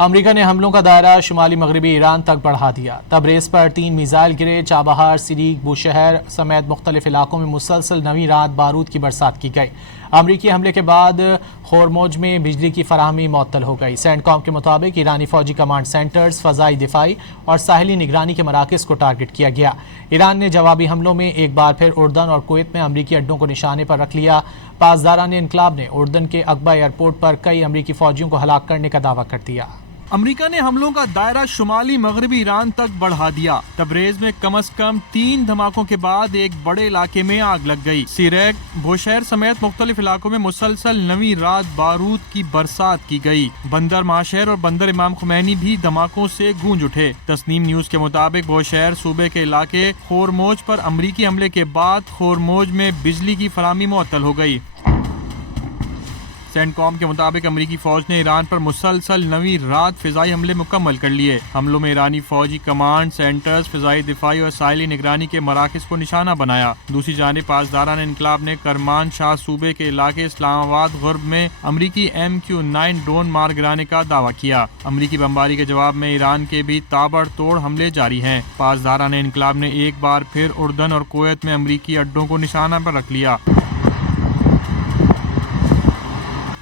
امریکہ نے حملوں کا دائرہ شمالی مغربی ایران تک بڑھا دیا۔ تبریز پر 3 میزائل گرے، چابہار، سریک، بوشہر سمیت مختلف علاقوں میں مسلسل نویں رات بارود کی برسات کی گئی۔ امریکی حملے کے بعد خورموج میں بجلی کی فراہمی معطل ہو گئی۔ سینٹ کام کے مطابق ایرانی فوجی کمانڈ سینٹرز، فضائی دفاعی اور ساحلی نگرانی کے مراکز کو ٹارگٹ کیا گیا۔ ایران نے جوابی حملوں میں ایک بار پھر اردن اور کویت میں امریکی اڈوں کو نشانے پر رکھ لیا۔ پاسداران انقلاب نے اردن کے عقبہ ایئرپورٹ پر کئی امریکی فوجیوں کو ہلاک کرنے کا دعویٰ کر دیا۔ امریکہ نے حملوں کا دائرہ شمالی مغربی ایران تک بڑھا دیا۔ تبریز میں کم از کم 3 دھماکوں کے بعد ایک بڑے علاقے میں آگ لگ گئی۔ سیریک، بوشہر سمیت مختلف علاقوں میں مسلسل نویں رات بارود کی برسات کی گئی۔ بندر ماشہر اور بندر امام خمینی بھی دھماکوں سے گونج اٹھے۔ تسنیم نیوز کے مطابق بوشہر صوبے کے علاقے خورموج پر امریکی حملے کے بعد خورموج میں بجلی کی فراہمی معطل ہو گئی۔ سینٹ کام کے مطابق امریکی فوج نے ایران پر مسلسل نویں رات فضائی حملے مکمل کر لیے۔ حملوں میں ایرانی فوجی کمانڈ سینٹرز، فضائی دفاعی اور ساحلی نگرانی کے مراکز کو نشانہ بنایا۔ دوسری جانب پاسداران انقلاب نے کرمان شاہ صوبے کے علاقے اسلام آباد غرب میں امریکی MQ-9 ڈرون مار گرانے کا دعویٰ کیا۔ امریکی بمباری کے جواب میں ایران کے بھی تابڑ توڑ حملے جاری ہیں۔ پاسداران انقلاب نے ایک بار پھر اردن اور کویت میں امریکی اڈوں کو نشانہ پر رکھ لیا۔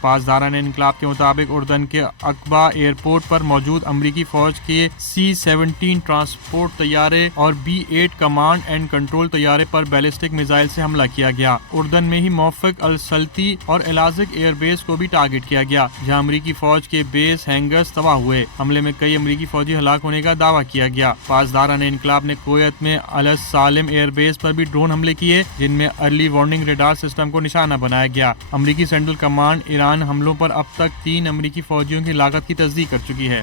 پاسداران انقلاب کے مطابق اردن کے عقبہ ایئرپورٹ پر موجود امریکی فوج کے C-17 ٹرانسپورٹ طیارے اور B-8 کمانڈ اینڈ کنٹرول طیارے پر بیلسٹک میزائل سے حملہ کیا گیا۔ اردن میں ہی موفق السلطی اور الازق ایئر بیس کو بھی ٹارگٹ کیا گیا، جہاں امریکی فوج کے بیس ہینگرز تباہ ہوئے۔ حملے میں کئی امریکی فوجی ہلاک ہونے کا دعویٰ کیا گیا۔ پاسداران انقلاب نے کویت میں السالم ایئر بیس پر بھی ڈرون حملے کیے، جن میں ارلی وارننگ ریڈار سسٹم کو نشانہ بنایا گیا۔ امریکی سینٹرل کمانڈ ایران حملوں پر اب تک 3 امریکی فوجیوں کی ہلاکت کی تصدیق کر چکی ہے۔